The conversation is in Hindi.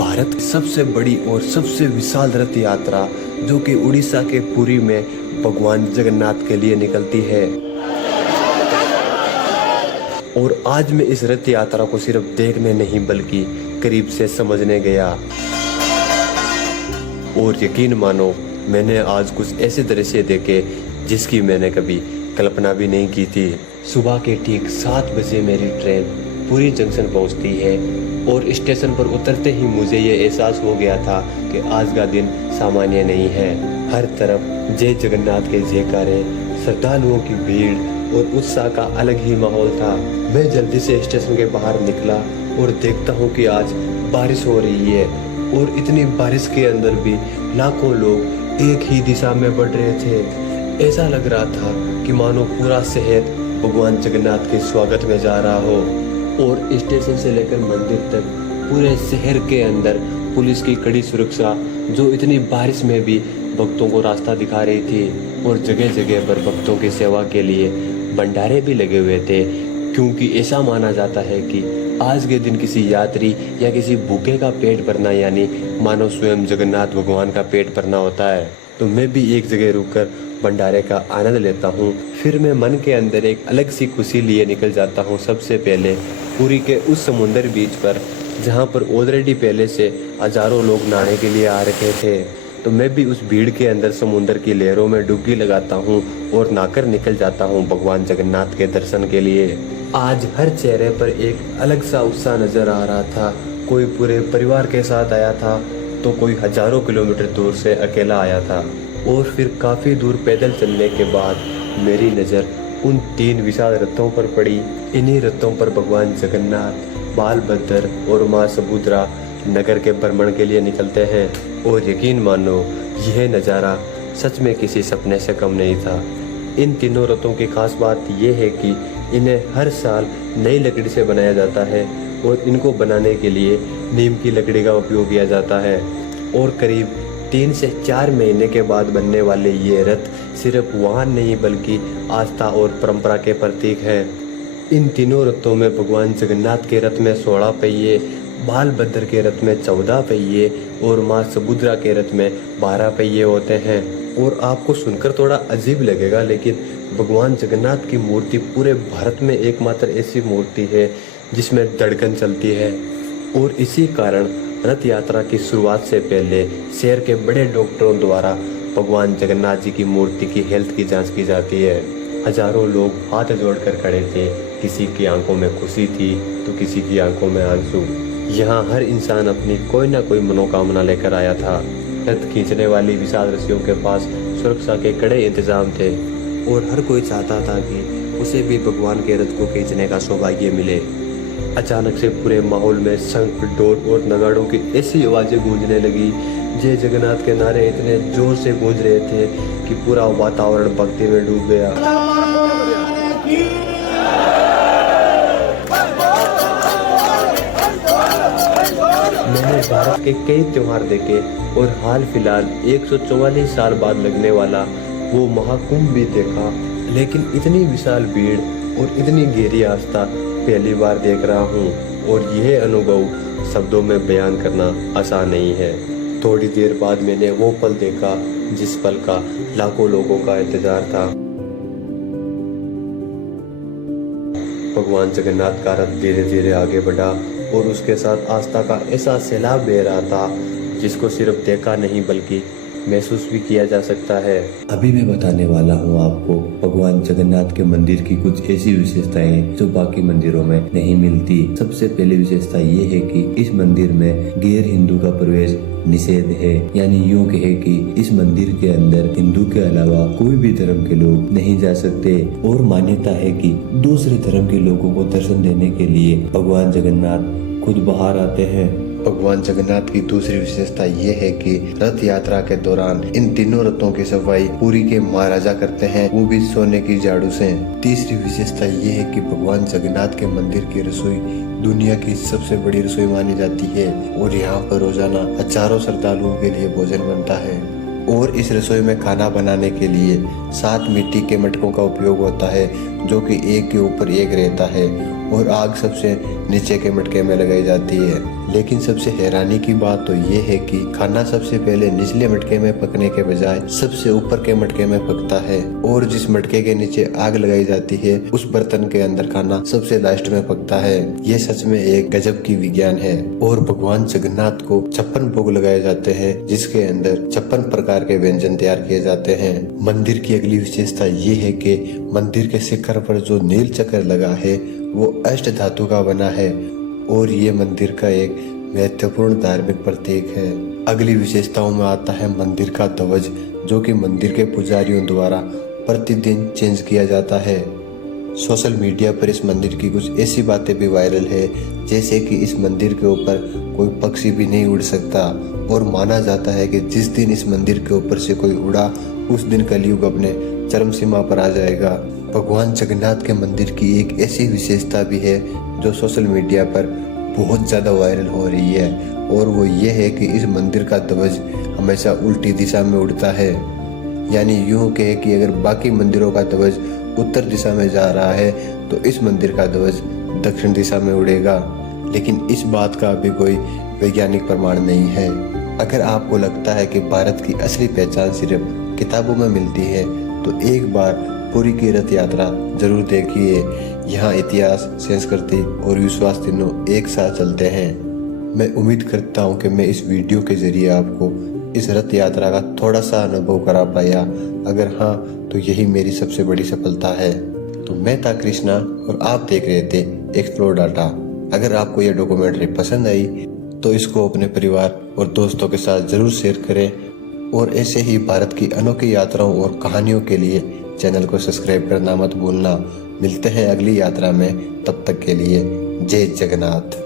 भारत की सबसे बड़ी और सबसे विशाल रथ यात्रा जो कि उड़ीसा के पुरी में भगवान जगन्नाथ के लिए निकलती है। और आज मैं इस रथ यात्रा को सिर्फ देखने नहीं बल्कि करीब से समझने गया। और यकीन मानो मैंने आज कुछ ऐसे दृश्य देखे जिसकी मैंने कभी कल्पना भी नहीं की थी। सुबह के ठीक 7 बजे मेरी ट्रेन पुरी जंक्शन पहुंचती है और स्टेशन पर उतरते ही मुझे ये एहसास हो गया था कि आज का दिन सामान्य नहीं है। हर तरफ जय जगन्नाथ के जयकारे, श्रद्धालुओं की भीड़ और उत्साह का अलग ही माहौल था। मैं जल्दी से स्टेशन के बाहर निकला और देखता हूँ कि आज बारिश हो रही है और इतनी बारिश के अंदर भी लाखों लोग एक ही दिशा में बढ़ रहे थे। ऐसा लग रहा था कि मानो पूरा शहर भगवान जगन्नाथ के स्वागत में जा रहा हो। और स्टेशन से लेकर मंदिर तक पूरे शहर के अंदर पुलिस की कड़ी सुरक्षा जो इतनी बारिश में भी भक्तों को रास्ता दिखा रही थी। और जगह जगह पर भक्तों की सेवा के लिए भंडारे भी लगे हुए थे, क्योंकि ऐसा माना जाता है कि आज के दिन किसी यात्री या किसी भूखे का पेट भरना यानी मानो स्वयं जगन्नाथ भगवान का पेट भरना होता है। तो मैं भी एक जगह रुककर भंडारे का आनंद लेता हूँ। फिर मैं मन के अंदर एक अलग सी खुशी लिए निकल जाता हूँ सबसे पहले पुरी के उस समुंदर बीच पर, जहाँ पर ऑलरेडी पहले से हजारों लोग नहाने के लिए आ रखे थे। तो मैं भी उस भीड़ के अंदर समुंदर की लहरों में डुबकी लगाता हूँ और नहाकर निकल जाता हूँ भगवान जगन्नाथ के दर्शन के लिए। आज हर चेहरे पर एक अलग सा उत्साह नजर आ रहा था। कोई पूरे परिवार के साथ आया था तो कोई हजारों किलोमीटर दूर से अकेला आया था। और फिर काफी दूर पैदल चलने के बाद मेरी नजर उन 3 विशाल रथों पर पड़ी। इन्हीं रथों पर भगवान जगन्नाथ, बालभद्र और माँ सुभद्रा नगर के भ्रमण के लिए निकलते हैं। और यकीन मानो यह नज़ारा सच में किसी सपने से कम नहीं था। इन तीनों रथों की खास बात यह है कि इन्हें हर साल नई लकड़ी से बनाया जाता है और इनको बनाने के लिए नीम की लकड़ी का उपयोग किया जाता है। और करीब 3 से 4 महीने के बाद बनने वाले ये रथ सिर्फ वाहन नहीं बल्कि आस्था और परंपरा के प्रतीक है। इन तीनों रथों में भगवान जगन्नाथ के रथ में 16 पहिए, बालभद्र के रथ में 14 पहिए और माँ सुभद्रा के रथ में 12 पहिए होते हैं। और आपको सुनकर थोड़ा अजीब लगेगा, लेकिन भगवान जगन्नाथ की मूर्ति पूरे भारत में एकमात्र ऐसी मूर्ति है जिसमें धड़कन चलती है। और इसी कारण रथ यात्रा की शुरुआत से पहले शहर के बड़े डॉक्टरों द्वारा भगवान जगन्नाथ जी की मूर्ति की हेल्थ की जांच की जाती है। हजारों लोग हाथ जोड़कर खड़े थे। किसी की आंखों में खुशी थी तो किसी की आंखों में आंसू। यहाँ हर इंसान अपनी कोई ना कोई मनोकामना लेकर आया था। रथ खींचने वाली विशाल रस्सियों के पास सुरक्षा के कड़े इंतजाम थे और हर कोई चाहता था कि उसे भी भगवान के रथ को खींचने का सौभाग्य मिले। अचानक से पूरे माहौल में शंख, ढोल और नगाड़ों की ऐसी आवाजें गूंजने लगी। जय जगन्नाथ के नारे इतने जोर से गूंज रहे थे कि पूरा वातावरण भक्ति में डूब गया। मैंने भारत के कई त्योहार देखे और हाल फिलहाल 144 साल बाद लगने वाला वो महाकुंभ भी देखा, लेकिन इतनी विशाल भीड़ और इतनी गहरी आस्था पहली बार देख रहा हूँ। और यह अनुभव शब्दों में बयान करना आसान नहीं है। थोड़ी देर बाद मैंने वो पल देखा जिस पल का लाखों लोगों का इंतजार था। भगवान जगन्नाथ का रथ धीरे धीरे आगे बढ़ा और उसके साथ आस्था का ऐसा सैलाब बह रहा था जिसको सिर्फ देखा नहीं बल्कि महसूस भी किया जा सकता है। अभी मैं बताने वाला हूँ आपको भगवान जगन्नाथ के मंदिर की कुछ ऐसी विशेषताएं जो बाकी मंदिरों में नहीं मिलती। सबसे पहली विशेषता ये है कि इस मंदिर में गैर हिंदू का प्रवेश निषेध है। यानी यूँ कहे कि इस मंदिर के अंदर हिंदू के अलावा कोई भी धर्म के लोग नहीं जा सकते। और मान्यता है कि दूसरे धर्म के लोगों को दर्शन देने के लिए भगवान जगन्नाथ खुद बाहर आते हैं। भगवान जगन्नाथ की दूसरी विशेषता ये है कि रथ यात्रा के दौरान इन तीनों रथों की सफाई पुरी के महाराजा करते हैं, वो भी सोने की झाड़ू से। तीसरी विशेषता ये है कि भगवान जगन्नाथ के मंदिर की रसोई दुनिया की सबसे बड़ी रसोई मानी जाती है और यहाँ पर रोजाना हजारों श्रद्धालुओं के लिए भोजन बनता है। और इस रसोई में खाना बनाने के लिए 7 मिट्टी के मटकों का उपयोग होता है, जो कि एक के ऊपर एक रहता है, और आग सबसे नीचे के मटके में लगाई जाती है। लेकिन सबसे हैरानी की बात तो ये है कि खाना सबसे पहले निचले मटके में पकने के बजाय सबसे ऊपर के मटके में पकता है, और जिस मटके के नीचे आग लगाई जाती है उस बर्तन के अंदर खाना सबसे लास्ट में पकता है। ये सच में एक गजब की विज्ञान है। और भगवान जगन्नाथ को 56 भोग लगाए जाते हैं, जिसके अंदर 56 प्रकार के व्यंजन तैयार किए जाते हैं। मंदिर की अगली विशेषता ये है कि मंदिर के शिखर पर जो नील चक्र लगा है वो अष्ट धातु का बना है, और ये मंदिर का एक महत्वपूर्ण धार्मिक प्रतीक है। अगली विशेषताओं में आता है मंदिर का ध्वज, जो कि मंदिर के पुजारियों द्वारा प्रतिदिन चेंज किया जाता है। सोशल मीडिया पर इस मंदिर की कुछ ऐसी बातें भी वायरल है, जैसे कि इस मंदिर के ऊपर कोई पक्षी भी नहीं उड़ सकता, और माना जाता है कि जिस दिन इस मंदिर के ऊपर से कोई उड़ा उस दिन कलयुग अपने चरम सीमा पर आ जाएगा। भगवान जगन्नाथ के मंदिर की एक ऐसी विशेषता भी है जो सोशल मीडिया पर बहुत ज़्यादा वायरल हो रही है, और वो ये है कि इस मंदिर का ध्वज हमेशा उल्टी दिशा में उड़ता है। यानी यूँ कहे कि अगर बाकी मंदिरों का ध्वज उत्तर दिशा में जा रहा है तो इस मंदिर का ध्वज दक्षिण दिशा में उड़ेगा। लेकिन इस बात का अभी कोई वैज्ञानिक प्रमाण नहीं है। अगर आपको लगता है कि भारत की असली पहचान सिर्फ किताबों में मिलती है तो एक बार पुरी की रथ यात्रा जरूर देखिए। यहाँ इतिहास, संस्कृति और विश्वास तीनों एक साथ चलते हैं। मैं उम्मीद करता हूँ कि मैं इस वीडियो के जरिए आपको इस रथ यात्रा का थोड़ा सा अनुभव करा पाया। अगर हाँ तो यही मेरी सबसे बड़ी सफलता है। तो मैं था कृष्णा और आप देख रहे थे एक्सप्लोर डाटा। अगर आपको यह डॉक्यूमेंट्री पसंद आई तो इसको अपने परिवार और दोस्तों के साथ जरूर शेयर करें, और ऐसे ही भारत की अनोखी यात्राओं और कहानियों के लिए चैनल को सब्सक्राइब करना मत भूलना। मिलते हैं अगली यात्रा में, तब तक के लिए जय जगन्नाथ।